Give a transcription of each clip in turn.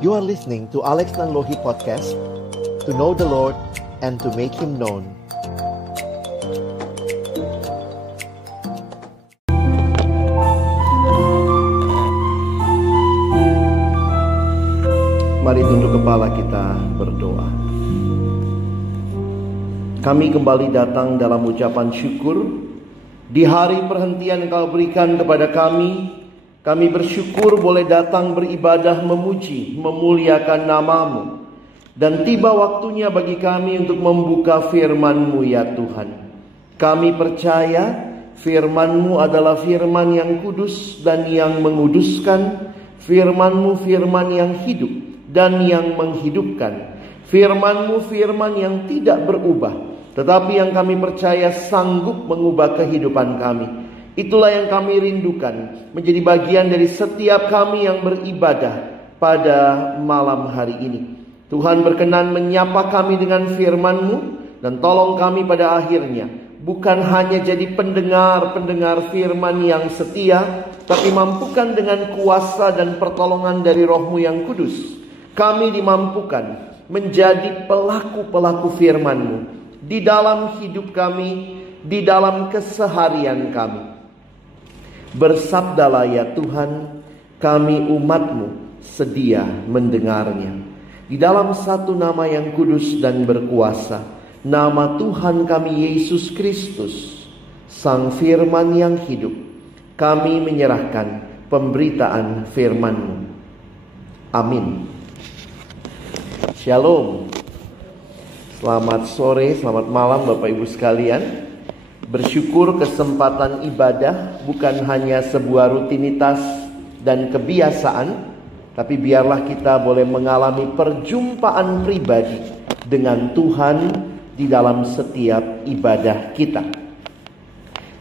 You are listening to Alex Nanlohi Podcast, to know the Lord and to make Him known. Mari tunduk kepala kita berdoa. Kami kembali datang dalam ucapan syukur di hari perhentian Engkau berikan kepada kami. Kami bersyukur boleh datang beribadah, memuji, memuliakan nama-Mu. Dan tiba waktunya bagi kami untuk membuka firman-Mu ya Tuhan. Kami percaya firman-Mu adalah firman yang kudus dan yang menguduskan. Firman-Mu firman yang hidup dan yang menghidupkan. Firman-Mu firman yang tidak berubah, tetapi yang kami percaya sanggup mengubah kehidupan kami. Itulah yang kami rindukan, menjadi bagian dari setiap kami yang beribadah pada malam hari ini. Tuhan berkenan menyapa kami dengan firman-Mu, dan tolong kami pada akhirnya bukan hanya jadi pendengar-pendengar firman yang setia, tapi mampukan dengan kuasa dan pertolongan dari Roh-Mu yang kudus, kami dimampukan menjadi pelaku-pelaku firman-Mu di dalam hidup kami, di dalam keseharian kami. Bersabdalah ya Tuhan, kami umat-Mu sedia mendengarnya. Di dalam satu nama yang kudus dan berkuasa, nama Tuhan kami Yesus Kristus, Sang Firman yang hidup, kami menyerahkan pemberitaan firman-Mu. Amin. Shalom. Selamat sore, selamat malam Bapak Ibu sekalian. Bersyukur kesempatan ibadah bukan hanya sebuah rutinitas dan kebiasaan, tapi biarlah kita boleh mengalami perjumpaan pribadi dengan Tuhan di dalam setiap ibadah kita.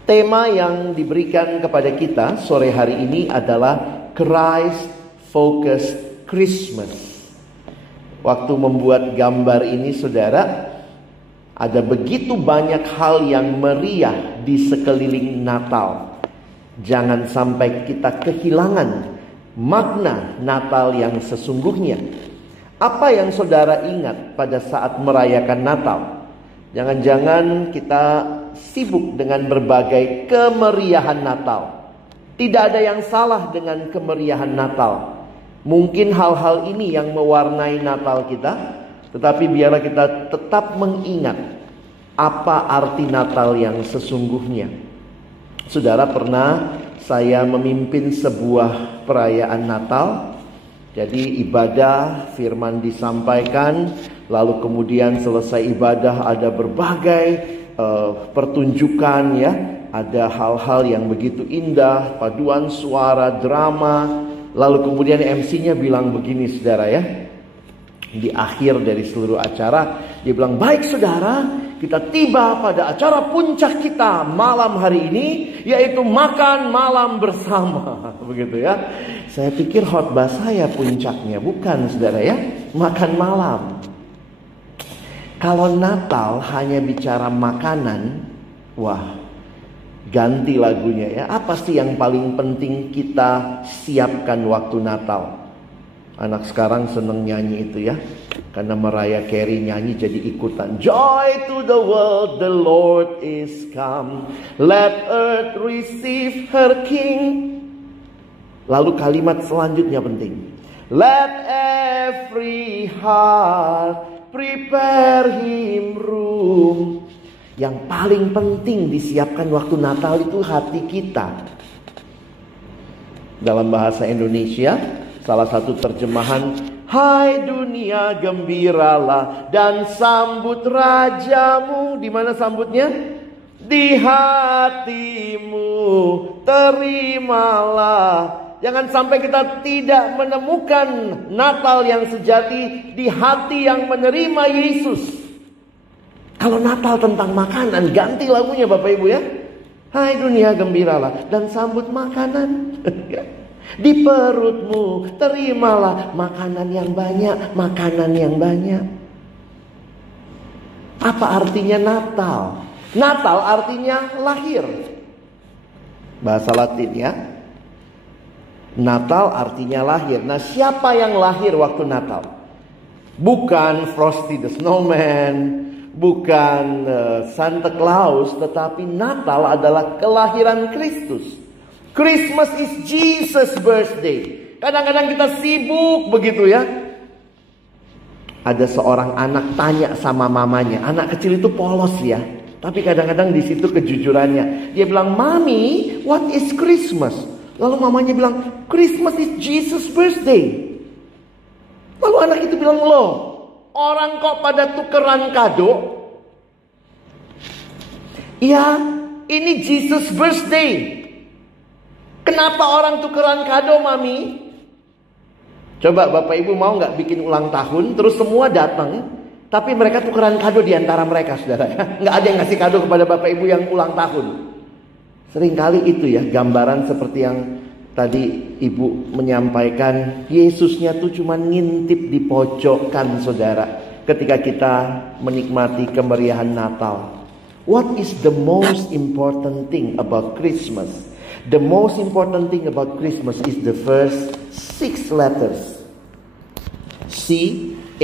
Tema yang diberikan kepada kita sore hari ini adalah Christ Focused Christmas. Waktu membuat gambar ini, saudara, ada begitu banyak hal yang meriah di sekeliling Natal. Jangan sampai kita kehilangan makna Natal yang sesungguhnya. Apa yang saudara ingat pada saat merayakan Natal? Jangan-jangan kita sibuk dengan berbagai kemeriahan Natal. Tidak ada yang salah dengan kemeriahan Natal. Mungkin hal-hal ini yang mewarnai Natal kita, tetapi biarlah kita tetap mengingat apa arti Natal yang sesungguhnya. Saudara, pernah saya memimpin sebuah perayaan Natal. Jadi ibadah, firman disampaikan, lalu kemudian selesai ibadah ada berbagai pertunjukan ya. Ada hal-hal yang begitu indah, paduan suara, drama. Lalu kemudian MC-nya bilang begini, saudara ya. Di akhir dari seluruh acara, dia bilang, baik saudara, kita tiba pada acara puncak kita malam hari ini, yaitu makan malam bersama. Begitu ya. Saya pikir khotbah saya puncaknya, bukan saudara ya, makan malam. Kalau Natal hanya bicara makanan, wah, ganti lagunya ya. Apa sih yang paling penting kita siapkan waktu Natal? Anak sekarang seneng nyanyi itu ya, karena Mariah Carey nyanyi jadi ikutan. Joy to the world, the Lord is come. Let earth receive her King. Lalu kalimat selanjutnya penting. Let every heart prepare him room. Yang paling penting disiapkan waktu Natal itu hati kita. Dalam bahasa Indonesia, salah satu terjemahan, hai dunia gembiralah dan sambut rajamu. Di mana sambutnya? Di hatimu terimalah. Jangan sampai kita tidak menemukan Natal yang sejati di hati yang menerima Yesus. Kalau Natal tentang makanan, ganti lagunya Bapak Ibu ya. Hai dunia gembiralah dan sambut makanan. Di perutmu terimalah makanan yang banyak, makanan yang banyak. Apa artinya Natal? Natal artinya lahir. Bahasa Latin ya. Natal artinya lahir. Nah, siapa yang lahir waktu Natal? Bukan Frosty the Snowman, bukan Santa Claus, tetapi Natal adalah kelahiran Kristus. Christmas is Jesus' birthday. Kadang-kadang kita sibuk begitu ya. Ada seorang anak tanya sama mamanya. Anak kecil itu polos ya, tapi kadang-kadang di situ kejujurannya. Dia bilang, "Mami, what is Christmas?" Lalu mamanya bilang, "Christmas is Jesus' birthday." Lalu anak itu bilang, "Loh, orang kok pada tukeran kado?" "Ya, ini Jesus' birthday." "Kenapa orang tukeran kado, Mami?" Coba Bapak Ibu mau nggak bikin ulang tahun, terus semua datang, tapi mereka tukeran kado di antara mereka, saudara. Nggak ada yang ngasih kado kepada Bapak Ibu yang ulang tahun. Seringkali itu ya, gambaran seperti yang tadi Ibu menyampaikan. Yesusnya tuh cuma ngintip di pojokan, saudara, ketika kita menikmati kemeriahan Natal. What is the most important thing about Christmas? The most important thing about Christmas is the first 6 letters. C-H-R-I-S-T.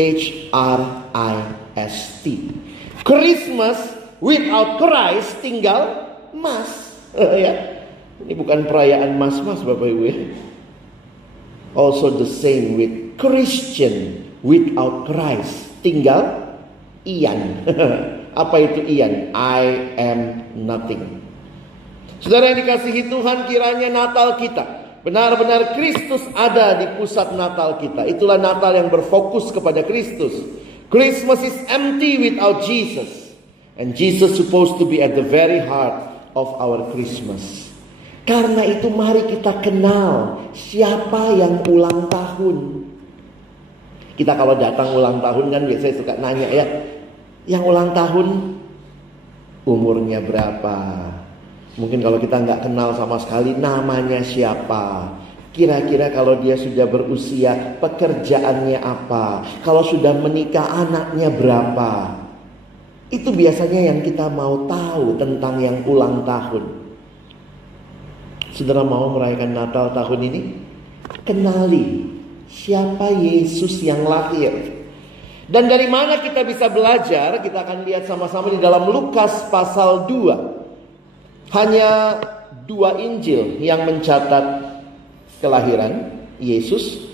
Christmas without Christ tinggal Mas. Ya. Ini bukan perayaan mas-mas Bapak Ibu ya. Also the same with Christian without Christ tinggal Ian. Apa itu Ian? I am nothing. Saudara yang dikasihi Tuhan, kiranya Natal kita benar-benar Kristus ada di pusat Natal kita. Itulah Natal yang berfokus kepada Kristus. Christmas is empty without Jesus. And Jesus supposed to be at the very heart of our Christmas. Karena itu mari kita kenal siapa yang ulang tahun. Kita kalau datang ulang tahun kan biasanya suka nanya ya, yang ulang tahun umurnya berapa? Mungkin kalau kita nggak kenal sama sekali, namanya siapa? Kira-kira kalau dia sudah berusia, pekerjaannya apa? Kalau sudah menikah, anaknya berapa? Itu biasanya yang kita mau tahu tentang yang ulang tahun. Saudara mau merayakan Natal tahun ini? Kenali siapa Yesus yang lahir. Dan dari mana kita bisa belajar? Kita akan lihat sama-sama di dalam Lukas pasal 2. Hanya 2 Injil yang mencatat kelahiran Yesus.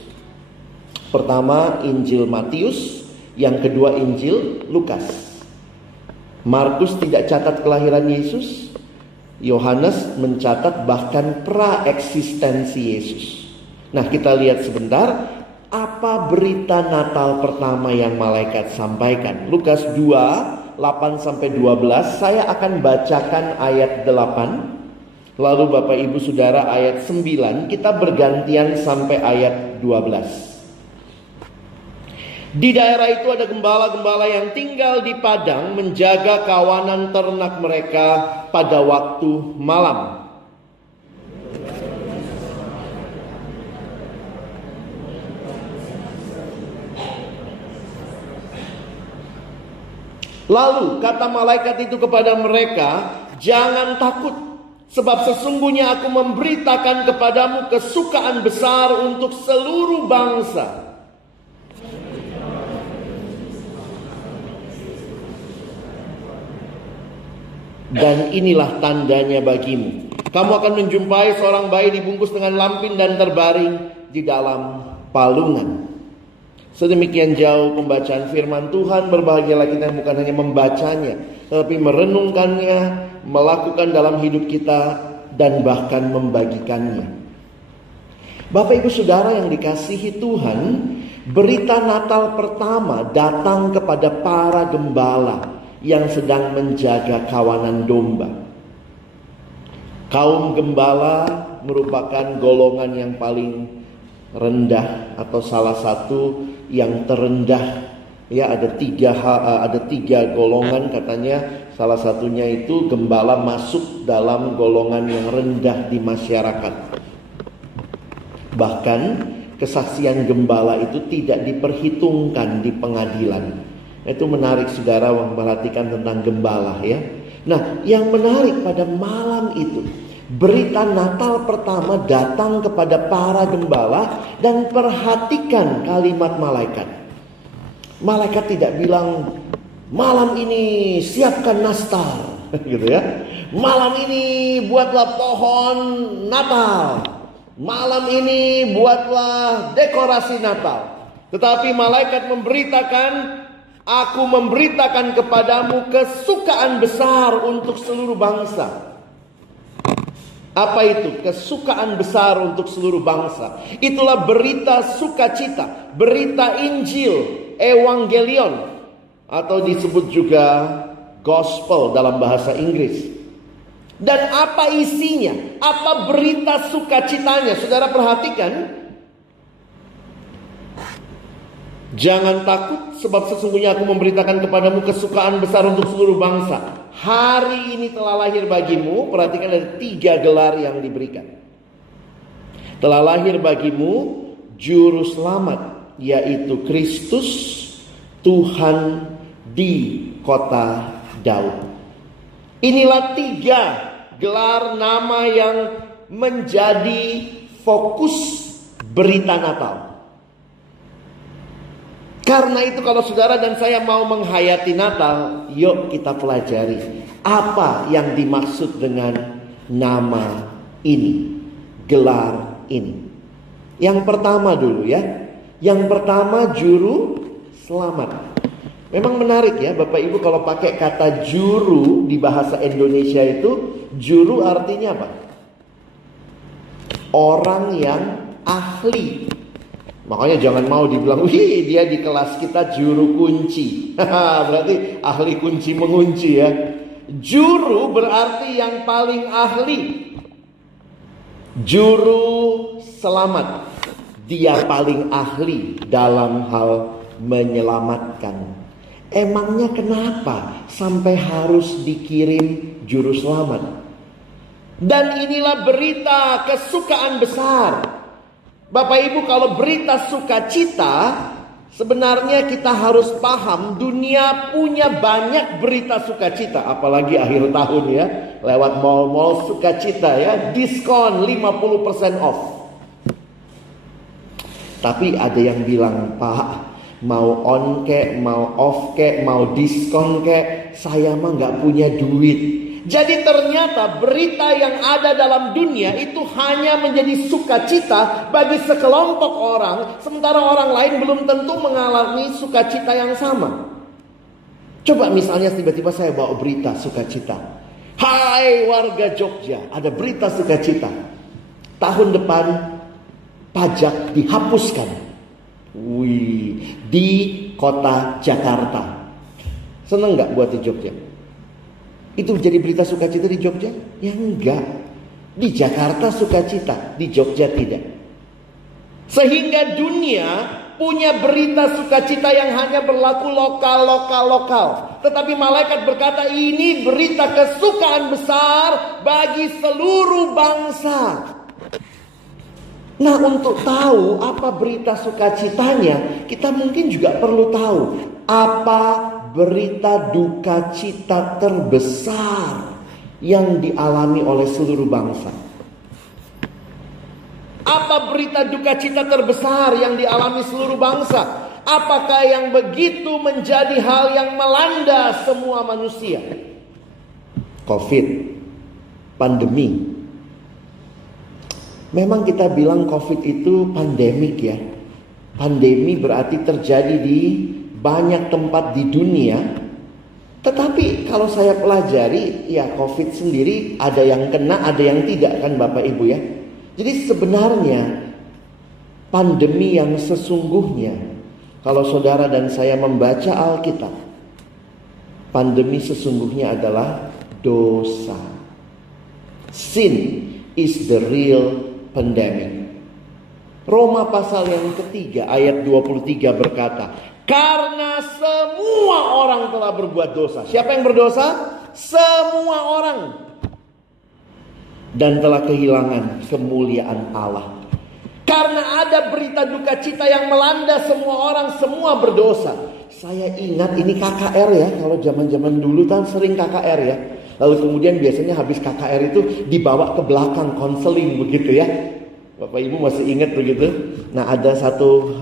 Pertama Injil Matius, yang kedua Injil Lukas. Markus tidak catat kelahiran Yesus. Yohanes mencatat bahkan praeksistensi Yesus. Nah, kita lihat sebentar apa berita Natal pertama yang malaikat sampaikan. Lukas 2, 8-12. Saya akan bacakan ayat 8. Lalu Bapak Ibu Saudara ayat 9. Kita bergantian sampai ayat 12. Di daerah itu ada gembala-gembala yang tinggal di padang menjaga kawanan ternak mereka pada waktu malam. Lalu kata malaikat itu kepada mereka, "Jangan takut, sebab sesungguhnya aku memberitakan kepadamu kesukaan besar untuk seluruh bangsa. Dan inilah tandanya bagimu. Kamu akan menjumpai seorang bayi dibungkus dengan lampin dan terbaring di dalam palungan." Sedemikian jauh pembacaan firman Tuhan. Berbahagialah kita yang bukan hanya membacanya, tetapi merenungkannya, melakukan dalam hidup kita, dan bahkan membagikannya. Bapak Ibu Saudara yang dikasihi Tuhan, berita Natal pertama datang kepada para gembala yang sedang menjaga kawanan domba. Kaum gembala merupakan golongan yang paling rendah atau salah satu yang terendah. Ya, ada tiga golongan katanya. Salah satunya itu gembala masuk dalam golongan yang rendah di masyarakat. Bahkan kesaksian gembala itu tidak diperhitungkan di pengadilan. Itu menarik saudara memperhatikan tentang gembala ya. Nah, yang menarik pada malam itu, Berita Natal pertama datang kepada para gembala, dan perhatikan kalimat malaikat. Malaikat tidak bilang, malam ini siapkan nastar, gitu ya. Malam ini buatlah pohon Natal. Malam ini buatlah dekorasi Natal. Tetapi malaikat memberitakan, aku memberitakan kepadamu kesukaan besar untuk seluruh bangsa. Apa itu? Kesukaan besar untuk seluruh bangsa. Itulah berita sukacita, berita Injil, Evangelion, atau disebut juga Gospel dalam bahasa Inggris. Dan apa isinya? Apa berita sukacitanya? Saudara perhatikan. Jangan takut, sebab sesungguhnya aku memberitakan kepadamu kesukaan besar untuk seluruh bangsa. Hari ini telah lahir bagimu. Perhatikan ada 3 gelar yang diberikan. Telah lahir bagimu Juru Selamat, yaitu Kristus Tuhan di kota Daud. Inilah 3 gelar nama yang menjadi fokus berita Natal. Karena itu kalau saudara dan saya mau menghayati Natal, yuk kita pelajari apa yang dimaksud dengan nama ini, gelar ini. Yang pertama dulu ya. Yang pertama Juru Selamat. Memang menarik ya Bapak Ibu, kalau pakai kata juru di bahasa Indonesia itu, juru artinya apa? Orang yang ahli. Makanya jangan mau dibilang, wih dia di kelas kita juru kunci. Berarti ahli kunci mengunci ya. Juru berarti yang paling ahli. Juru Selamat, dia paling ahli dalam hal menyelamatkan. Emangnya kenapa sampai harus dikirim juru selamat? Dan inilah berita kesukaan besar. Bapak Ibu, kalau berita sukacita, sebenarnya kita harus paham dunia punya banyak berita sukacita. Apalagi akhir tahun ya, lewat mall-mall sukacita ya, diskon 50% off. Tapi ada yang bilang, Pak, mau on kek, mau off kek, mau diskon kek, saya mah gak punya duit. Jadi ternyata berita yang ada dalam dunia itu hanya menjadi sukacita bagi sekelompok orang, sementara orang lain belum tentu mengalami sukacita yang sama. Coba misalnya tiba-tiba saya bawa berita sukacita. Hai warga Jogja, ada berita sukacita. Tahun depan pajak dihapuskan. Wih, di kota Jakarta. Seneng gak buat di Jogja? Itu jadi berita sukacita di Jogja? Ya enggak. Di Jakarta sukacita, di Jogja tidak. Sehingga dunia punya berita sukacita yang hanya berlaku lokal. Tetapi malaikat berkata, ini berita kesukaan besar bagi seluruh bangsa. Nah, untuk tahu apa berita sukacitanya, kita mungkin juga perlu tahu apa berita duka cita terbesar yang dialami oleh seluruh bangsa. Apa berita duka cita terbesar yang dialami seluruh bangsa? Apakah yang begitu menjadi hal yang melanda semua manusia? COVID, pandemi. Memang kita bilang COVID itu pandemik ya. Pandemi berarti terjadi di banyak tempat di dunia. Tetapi kalau saya pelajari, ya COVID sendiri ada yang kena, ada yang tidak kan Bapak Ibu ya. Jadi sebenarnya pandemi yang sesungguhnya, kalau saudara dan saya membaca Alkitab, pandemi sesungguhnya adalah dosa. Sin is the real pandemic. Roma pasal yang ketiga ayat 23 berkata, karena semua orang telah berbuat dosa. Siapa yang berdosa? Semua orang. Dan telah kehilangan kemuliaan Allah. Karena ada berita duka cita yang melanda semua orang, semua berdosa. Saya ingat ini KKR ya, kalau zaman-zaman dulu kan sering KKR ya. Lalu kemudian biasanya habis KKR itu dibawa ke belakang konseling begitu ya. Bapak Ibu masih ingat begitu? Nah, ada satu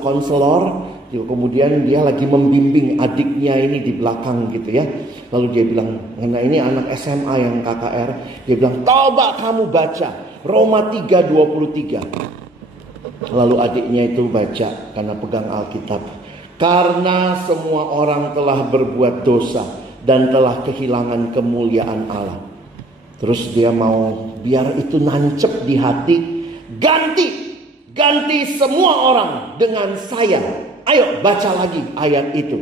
konselor, kemudian dia lagi membimbing adiknya ini di belakang gitu ya. Lalu dia bilang, karena ini anak SMA yang KKR, dia bilang, coba kamu baca Roma 3:23. Lalu adiknya itu baca karena pegang Alkitab. Karena semua orang telah berbuat dosa dan telah kehilangan kemuliaan Allah. Terus dia mau biar itu nancep di hati. Ganti semua orang dengan saya. Ayo baca lagi ayat itu.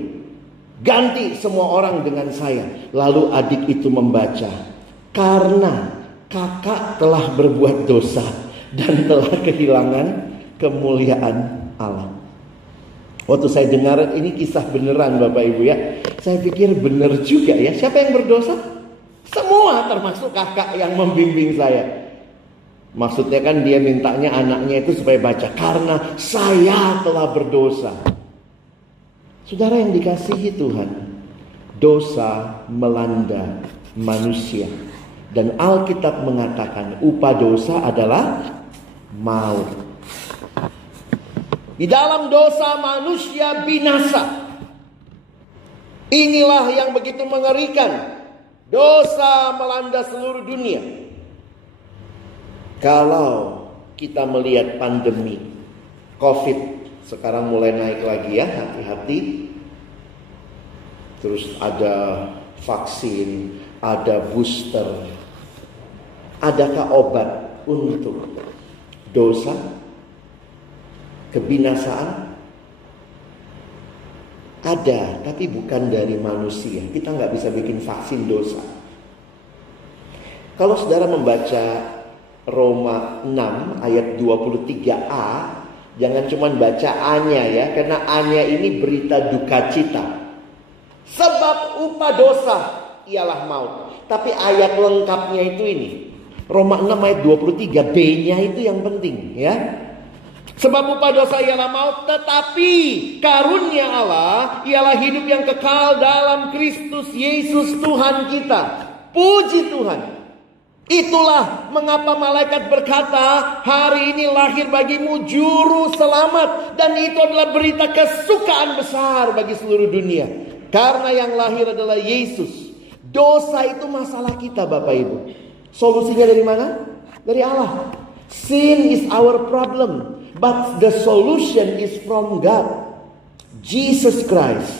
Ganti semua orang dengan saya. Lalu adik itu membaca. Karena kakak telah berbuat dosa dan telah kehilangan kemuliaan Allah. Waktu saya dengar ini kisah beneran Bapak Ibu ya. Saya pikir bener juga ya. Siapa yang berdosa? Semua, termasuk kakak yang membimbing saya. Maksudnya kan dia mintanya anaknya itu supaya baca. Karena saya telah berdosa. Saudara yang dikasihi Tuhan, dosa melanda manusia. Dan Alkitab mengatakan upah dosa adalah maut. Di dalam dosa manusia binasa. Inilah yang begitu mengerikan. Dosa melanda seluruh dunia. Kalau kita melihat pandemi COVID sekarang mulai naik lagi ya, hati-hati. Terus ada vaksin, ada booster. Adakah obat untuk dosa, kebinasaan? Ada, tapi bukan dari manusia. Kita nggak bisa bikin vaksin dosa. Kalau saudara membaca Roma 6 ayat 23a, jangan cuma baca A-nya ya, karena A-nya ini berita duka cita. Sebab upah dosa ialah maut. Tapi ayat lengkapnya itu ini. Roma 6 ayat 23, B-nya itu yang penting ya. Sebab upah dosa ialah maut, tetapi karunia Allah ialah hidup yang kekal dalam Kristus Yesus Tuhan kita. Puji Tuhan. Itulah mengapa malaikat berkata, hari ini lahir bagimu juru selamat. Dan itu adalah berita kesukaan besar bagi seluruh dunia. Karena yang lahir adalah Yesus. Dosa itu masalah kita Bapak Ibu. Solusinya dari mana? Dari Allah. Sin is our problem. But the solution is from God. Jesus Christ,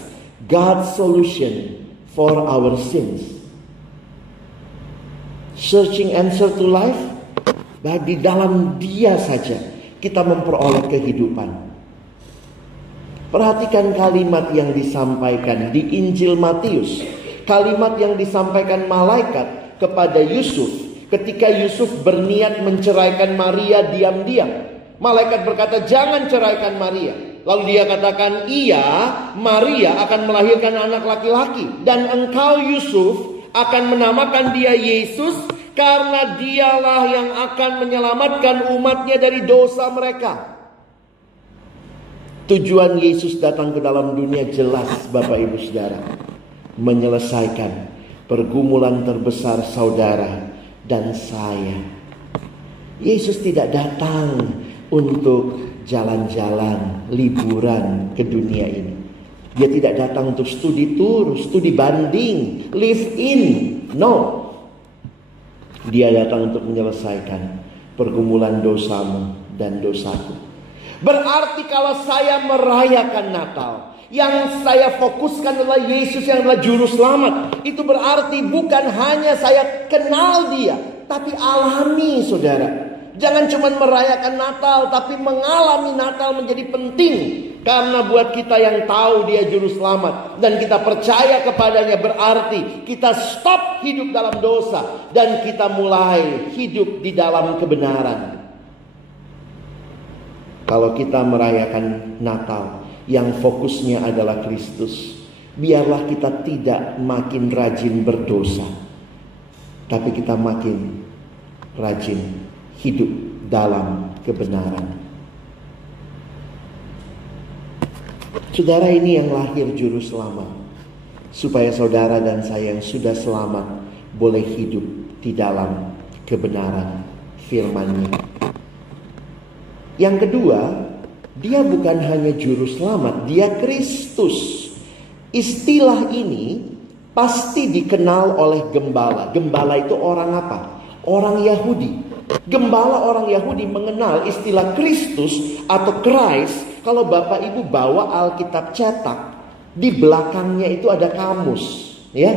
God's solution for our sins. Searching answer to life, bahwa di dalam Dia saja kita memperoleh kehidupan. Perhatikan kalimat yang disampaikan di Injil Matius. Kalimat yang disampaikan malaikat kepada Yusuf ketika Yusuf berniat menceraikan Maria diam-diam. Malaikat berkata, jangan ceraikan Maria. Lalu dia katakan, iya, Maria akan melahirkan anak laki-laki. Dan engkau Yusuf akan menamakan dia Yesus, karena dialah yang akan menyelamatkan umatnya dari dosa mereka. Tujuan Yesus datang ke dalam dunia jelas Bapak Ibu Saudara. Menyelesaikan pergumulan terbesar saudara dan saya. Yesus tidak datang untuk jalan-jalan, liburan ke dunia ini. Dia tidak datang untuk studi tour, studi banding, live in. No. Dia datang untuk menyelesaikan pergumulan dosamu dan dosaku. Berarti kalau saya merayakan Natal, yang saya fokuskan adalah Yesus yang adalah juru selamat. Itu berarti bukan hanya saya kenal dia, tapi alami saudara. Jangan cuma merayakan Natal, tapi mengalami Natal menjadi penting. Karena buat kita yang tahu dia juru selamat dan kita percaya kepadanya, berarti kita stop hidup dalam dosa dan kita mulai hidup di dalam kebenaran. Kalau kita merayakan Natal yang fokusnya adalah Kristus, biarlah kita tidak makin rajin berdosa, tapi kita makin rajin hidup dalam kebenaran. Saudara, ini yang lahir juru selamat, supaya saudara dan saya yang sudah selamat boleh hidup di dalam kebenaran firman-Nya. Yang kedua, dia bukan hanya juru selamat, dia Kristus. Istilah ini pasti dikenal oleh gembala. Gembala itu orang apa? Orang Yahudi. Gembala orang Yahudi mengenal istilah Kristus atau Christ. Kalau Bapak Ibu bawa Alkitab cetak, di belakangnya itu ada kamus, ya.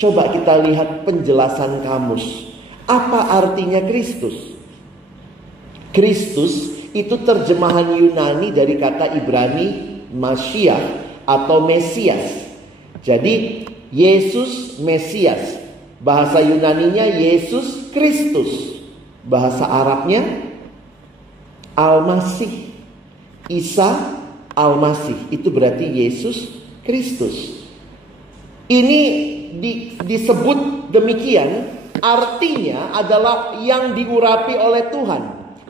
Coba kita lihat penjelasan kamus. Apa artinya Kristus? Kristus itu terjemahan Yunani dari kata Ibrani Mashiach atau Mesias. Jadi Yesus Mesias. Bahasa Yunaninya Yesus Kristus. Bahasa Arabnya Al-Masih. Isa Al-Masih. Itu berarti Yesus Kristus. Ini disebut demikian, artinya adalah yang diurapi oleh Tuhan.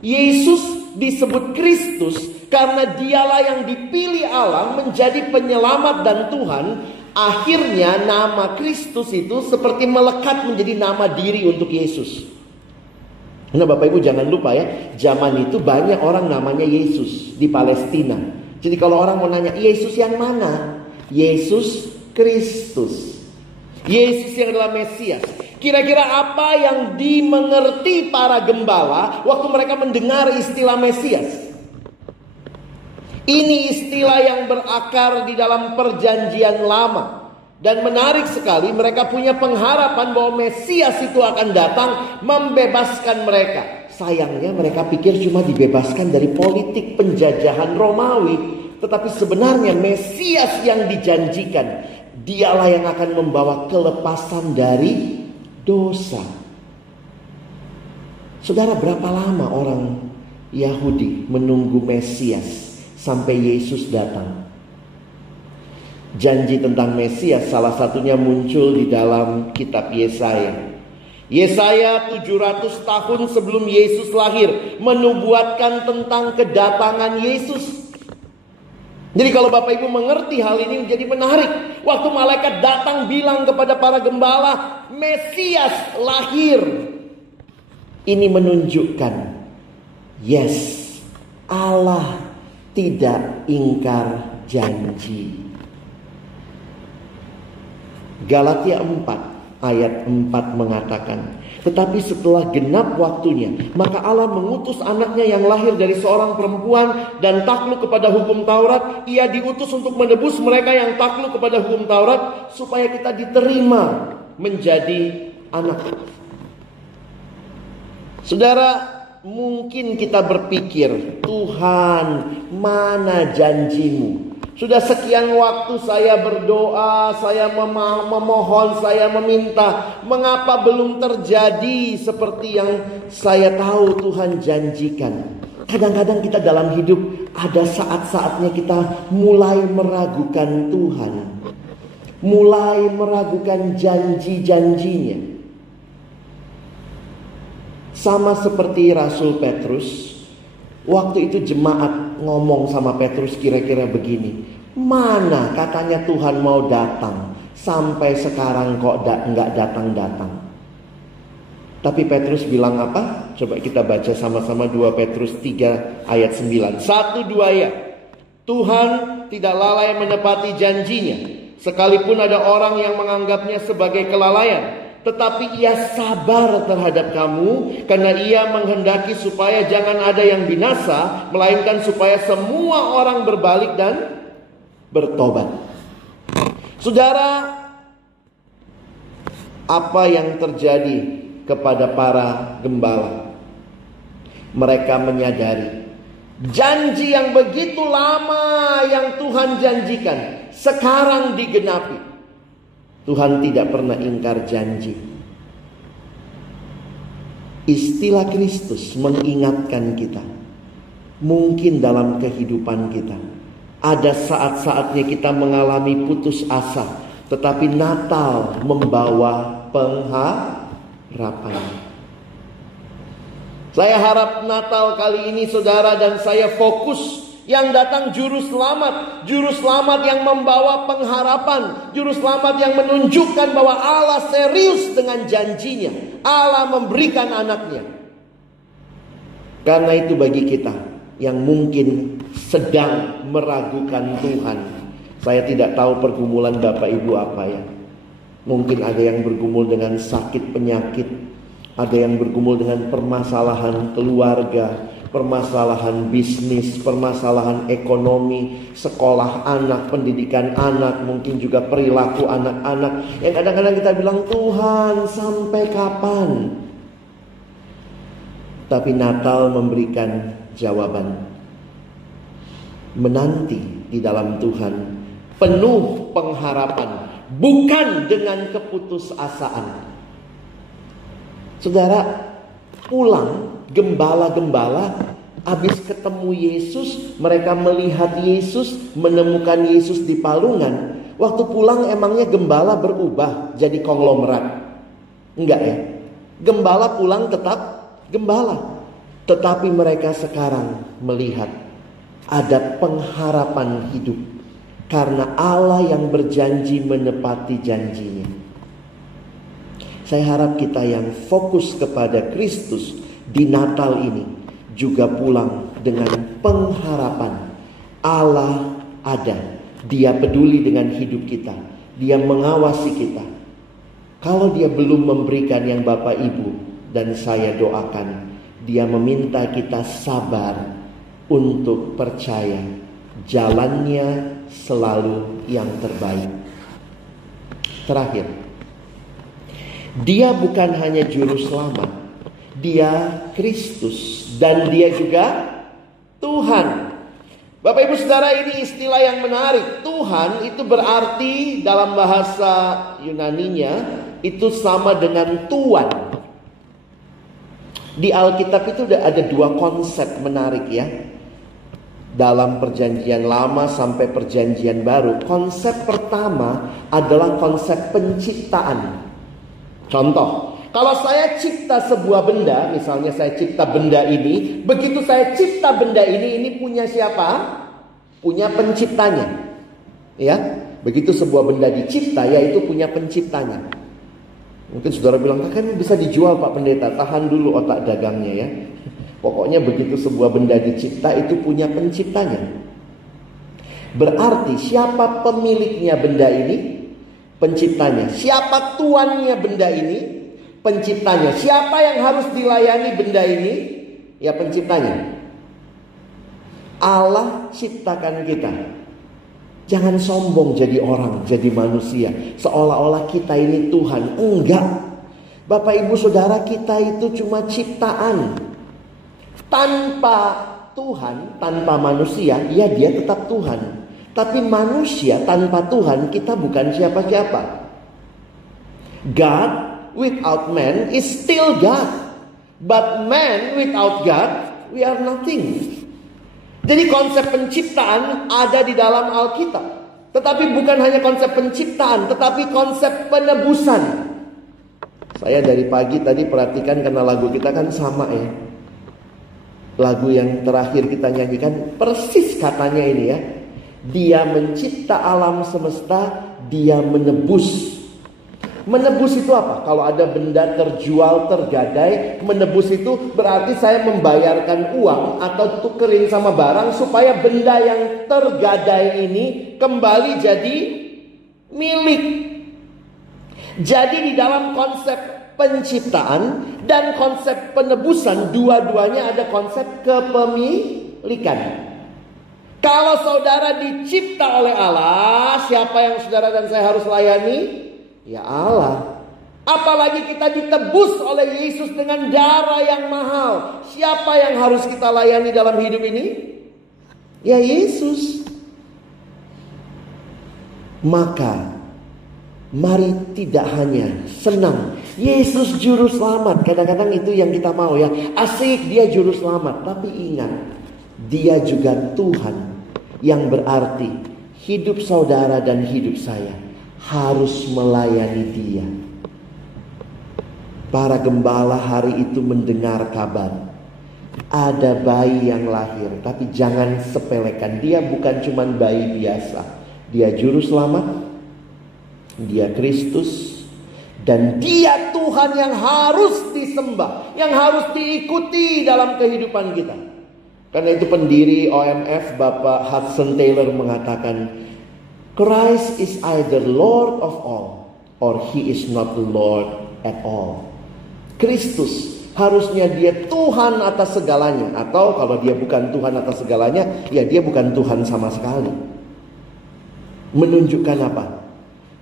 Yesus disebut Kristus karena dialah yang dipilih Allah menjadi penyelamat dan Tuhan. Akhirnya nama Kristus itu seperti melekat menjadi nama diri untuk Yesus. Nah Bapak Ibu jangan lupa ya, zaman itu banyak orang namanya Yesus di Palestina. Jadi kalau orang mau nanya, Yesus yang mana? Yesus Kristus. Yesus yang adalah Mesias. Kira-kira apa yang dimengerti para gembala waktu mereka mendengar istilah Mesias? Ini istilah yang berakar di dalam perjanjian lama. Dan menarik sekali, mereka punya pengharapan bahwa Mesias itu akan datang membebaskan mereka. Sayangnya mereka pikir cuma dibebaskan dari politik penjajahan Romawi. Tetapi sebenarnya Mesias yang dijanjikan, dialah yang akan membawa kelepasan dari dosa. Saudara, berapa lama orang Yahudi menunggu Mesias sampai Yesus datang? Janji tentang Mesias salah satunya muncul di dalam kitab Yesaya. Yesaya 700 tahun sebelum Yesus lahir menubuatkan tentang kedatangan Yesus. Jadi kalau Bapak Ibu mengerti hal ini menjadi menarik. Waktu malaikat datang bilang kepada para gembala, Mesias lahir. Ini menunjukkan, yes, Allah tidak ingkar janji. Galatia 4 ayat 4 mengatakan, tetapi setelah genap waktunya, maka Allah mengutus anaknya yang lahir dari seorang perempuan dan takluk kepada hukum Taurat. Ia diutus untuk menebus mereka yang takluk kepada hukum Taurat, supaya kita diterima menjadi anak. Saudara, mungkin kita berpikir, Tuhan, mana janjimu? Sudah sekian waktu saya berdoa, saya memohon, saya meminta. Mengapa belum terjadi seperti yang saya tahu Tuhan janjikan? Kadang-kadang kita dalam hidup ada saat-saatnya kita mulai meragukan Tuhan. Mulai meragukan janji-janjinya. Sama seperti Rasul Petrus. Waktu itu jemaat ngomong sama Petrus kira-kira begini, mana katanya Tuhan mau datang, sampai sekarang kok nggak datang-datang. Tapi Petrus bilang apa? Coba kita baca sama-sama 2 Petrus 3 ayat 9. 1, 2 ya. Tuhan tidak lalai menepati janjinya, sekalipun ada orang yang menganggapnya sebagai kelalaian. Tetapi ia sabar terhadap kamu, karena ia menghendaki supaya jangan ada yang binasa, melainkan supaya semua orang berbalik dan bertobat. Saudara, apa yang terjadi kepada para gembala? Mereka menyadari janji yang begitu lama yang Tuhan janjikan sekarang digenapi. Tuhan tidak pernah ingkar janji. Istilah Kristus mengingatkan kita, mungkin dalam kehidupan kita ada saat-saatnya kita mengalami putus asa, tetapi Natal membawa pengharapan. Saya harap Natal kali ini saudara dan saya fokus Yang datang juru selamat yang membawa pengharapan, juru selamat yang menunjukkan bahwa Allah serius dengan janjinya. Allah memberikan anaknya. Karena itu bagi kita yang mungkin sedang meragukan Tuhan, saya tidak tahu pergumulan Bapak Ibu apa ya. Mungkin ada yang bergumul dengan sakit penyakit, ada yang bergumul dengan permasalahan keluarga, permasalahan bisnis, permasalahan ekonomi, sekolah anak, pendidikan anak, mungkin juga perilaku anak-anak. Yang kadang-kadang kita bilang, Tuhan sampai kapan? Tapi Natal memberikan jawaban. Menanti di dalam Tuhan penuh pengharapan, bukan dengan keputusasaan. Saudara, pulang gembala-gembala habis ketemu Yesus, mereka melihat Yesus, menemukan Yesus di palungan. Waktu pulang emangnya gembala berubah jadi konglomerat? Enggak ya. Gembala pulang tetap gembala. Tetapi mereka sekarang melihat ada pengharapan hidup. Karena Allah yang berjanji menepati janjinya. Saya harap kita yang fokus kepada Kristus di Natal ini juga pulang dengan pengharapan Allah ada. Dia peduli dengan hidup kita. Dia mengawasi kita. Kalau dia belum memberikan yang Bapak Ibu dan saya doakan, dia meminta kita sabar untuk percaya jalannya selalu yang terbaik. Terakhir, dia bukan hanya juru selamat, dia Kristus dan dia juga Tuhan. Bapak Ibu Saudara, ini istilah yang menarik. Tuhan itu berarti dalam bahasa Yunaninya itu sama dengan Tuan. Di Alkitab itu ada dua konsep menarik ya. Dalam perjanjian lama sampai perjanjian baru. Konsep pertama adalah konsep penciptaan. Contoh, kalau saya cipta sebuah benda, misalnya saya cipta benda ini, begitu saya cipta benda ini punya siapa? Punya penciptanya. Ya, begitu sebuah benda dicipta, yaitu punya penciptanya. Mungkin saudara bilang, kan bisa dijual Pak Pendeta, tahan dulu otak dagangnya ya. Pokoknya begitu sebuah benda dicipta, itu punya penciptanya. Berarti siapa pemiliknya benda ini? Penciptanya. Siapa tuannya benda ini? Penciptanya. Siapa yang harus dilayani benda ini? Ya penciptanya. Allah ciptakan kita. Jangan sombong jadi orang, jadi manusia. Seolah-olah kita ini Tuhan. Enggak. Bapak Ibu Saudara, kita itu cuma ciptaan. Tanpa Tuhan, tanpa manusia, ya dia tetap Tuhan. Tapi manusia tanpa Tuhan, kita bukan siapa-siapa. God without man is still God. But man without God, we are nothing. Jadi konsep penciptaan ada di dalam Alkitab. Tetapi bukan hanya konsep penciptaan, tetapi konsep penebusan. Saya dari pagi tadi perhatikan karena lagu kita kan sama ya. Lagu yang terakhir kita nyanyikan persis katanya ini ya. Dia mencipta alam semesta, dia menebus. Menebus itu apa? Kalau ada benda terjual, tergadai, menebus itu berarti saya membayarkan uang atau tukerin sama barang supaya benda yang tergadai ini kembali jadi milik. Jadi di dalam konsep penciptaan dan konsep penebusan, dua-duanya ada konsep kepemilikan. Kalau saudara dicipta oleh Allah, siapa yang saudara dan saya harus layani? Ya Allah. Apalagi kita ditebus oleh Yesus dengan darah yang mahal. Siapa yang harus kita layani dalam hidup ini? Ya Yesus. Maka mari tidak hanya senang Yesus juru selamat. Kadang-kadang itu yang kita mau ya. Asik dia juru selamat. Tapi ingat, dia juga Tuhan. Yang berarti hidup saudara dan hidup saya harus melayani dia. Para gembala hari itu mendengar kabar. Ada bayi yang lahir, tapi jangan sepelekan. Dia bukan cuma bayi biasa. Dia juru selamat, dia Kristus, dan dia Tuhan yang harus disembah, yang harus diikuti dalam kehidupan kita. Karena itu pendiri OMF Bapak Hudson Taylor mengatakan, Christ is either Lord of all or He is not the Lord at all. Kristus harusnya dia Tuhan atas segalanya. Atau kalau dia bukan Tuhan atas segalanya, ya dia bukan Tuhan sama sekali. Menunjukkan apa?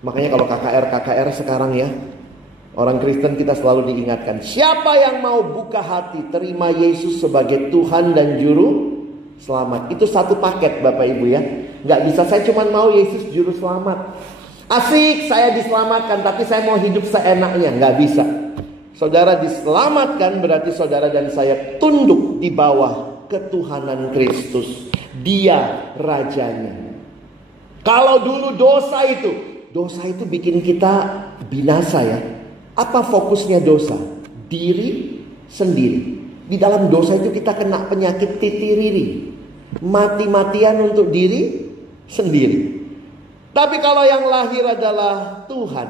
Makanya kalau KKR sekarang ya, orang Kristen kita selalu diingatkan, siapa yang mau buka hati terima Yesus sebagai Tuhan dan Juru Selamat. Itu satu paket Bapak Ibu ya. Gak bisa saya cuma mau Yesus Juru Selamat. Asik saya diselamatkan, tapi saya mau hidup seenaknya. Gak bisa. Saudara diselamatkan berarti saudara dan saya tunduk di bawah ketuhanan Kristus. Dia rajanya. Kalau dulu dosa itu bikin kita binasa ya. Apa fokusnya dosa? Diri sendiri. Di dalam dosa itu kita kena penyakit titiriri. Mati-matian untuk diri sendiri. Tapi kalau yang lahir adalah Tuhan,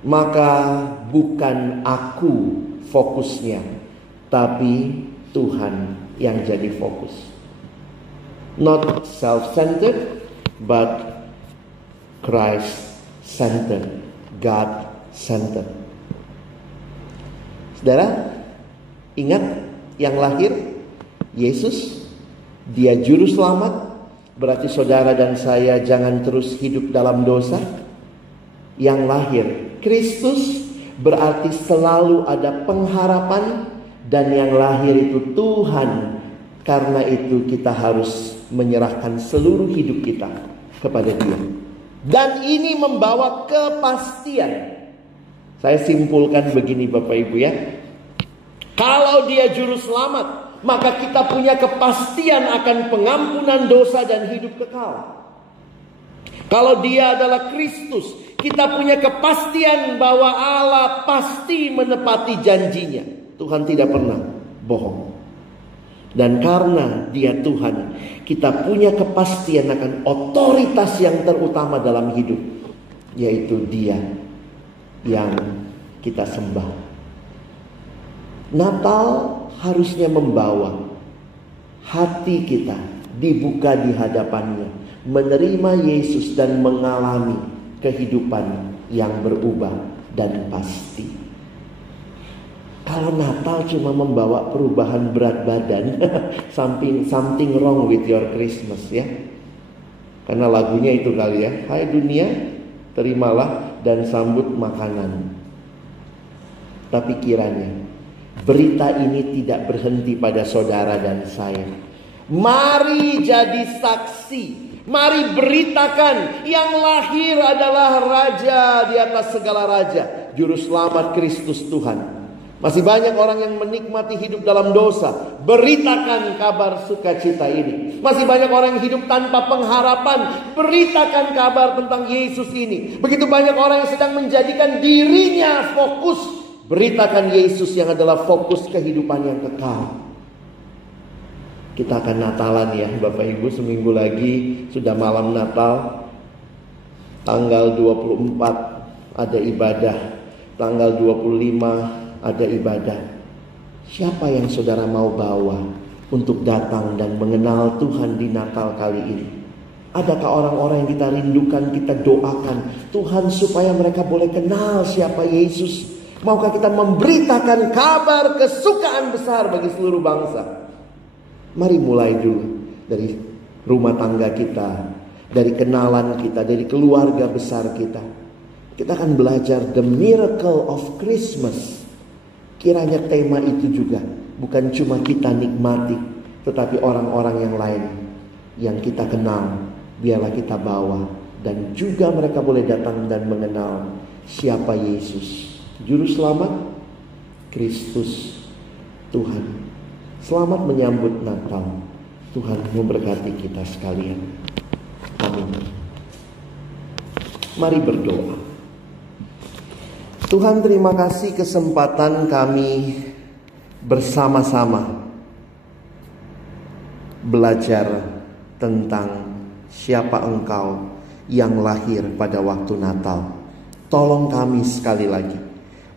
maka bukan aku fokusnya, tapi Tuhan yang jadi fokus. Not self-centered, but Christ-centered, God-centered. Saudara, ingat yang lahir Yesus, dia juru selamat. Berarti saudara dan saya jangan terus hidup dalam dosa. Yang lahir Kristus berarti selalu ada pengharapan. Dan yang lahir itu Tuhan. Karena itu kita harus menyerahkan seluruh hidup kita kepada Dia. Dan ini membawa kepastian. Saya simpulkan begini Bapak Ibu ya. Kalau Dia juru selamat, maka kita punya kepastian akan pengampunan dosa dan hidup kekal. Kalau Dia adalah Kristus, kita punya kepastian bahwa Allah pasti menepati janjinya. Tuhan tidak pernah bohong. Dan karena Dia Tuhan, kita punya kepastian akan otoritas yang terutama dalam hidup, yaitu Dia yang kita sembah. Natal harusnya membawa hati kita dibuka di hadapannya, menerima Yesus dan mengalami kehidupan yang berubah dan pasti. Kalau Natal cuma membawa perubahan berat badan, something wrong with your Christmas ya. Karena lagunya itu kali ya, hai dunia terimalah dan sambut makanan. Tapi kiranya berita ini tidak berhenti pada saudara dan saya. Mari jadi saksi. Mari beritakan yang lahir adalah Raja di atas segala raja, Juru Selamat Kristus Tuhan. Masih banyak orang yang menikmati hidup dalam dosa. Beritakan kabar sukacita ini. Masih banyak orang yang hidup tanpa pengharapan. Beritakan kabar tentang Yesus ini. Begitu banyak orang yang sedang menjadikan dirinya fokus. Beritakan Yesus yang adalah fokus kehidupan yang kekal. Kita akan Natalan ya Bapak Ibu, seminggu lagi sudah malam Natal. Tanggal 24 ada ibadah. Tanggal 25 ada ibadah. Siapa yang saudara mau bawa untuk datang dan mengenal Tuhan di Natal kali ini? Adakah orang-orang yang kita rindukan, kita doakan Tuhan supaya mereka boleh kenal siapa Yesus? Maukah kita memberitakan kabar kesukaan besar bagi seluruh bangsa? Mari mulai dulu dari rumah tangga kita, dari kenalan kita, dari keluarga besar kita. Kita akan belajar the miracle of Christmas. Kiranya tema itu juga bukan cuma kita nikmati, tetapi orang-orang yang lain yang kita kenal, biarlah kita bawa. Dan juga mereka boleh datang dan mengenal siapa Yesus, Juru Selamat, Kristus Tuhan. Selamat menyambut Natal. Tuhan memberkati kita sekalian. Amin. Mari berdoa. Tuhan, terima kasih kesempatan kami bersama-sama belajar tentang siapa Engkau yang lahir pada waktu Natal. Tolong kami sekali lagi,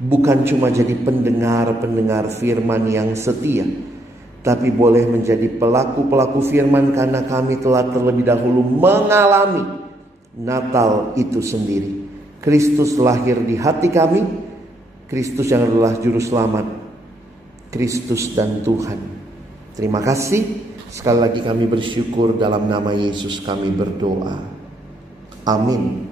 bukan cuma jadi pendengar-pendengar firman yang setia, tapi boleh menjadi pelaku-pelaku firman karena kami telah terlebih dahulu mengalami Natal itu sendiri. Kristus lahir di hati kami, Kristus yang adalah juru selamat, Kristus dan Tuhan. Terima kasih. Sekali lagi kami bersyukur, dalam nama Yesus kami berdoa. Amin.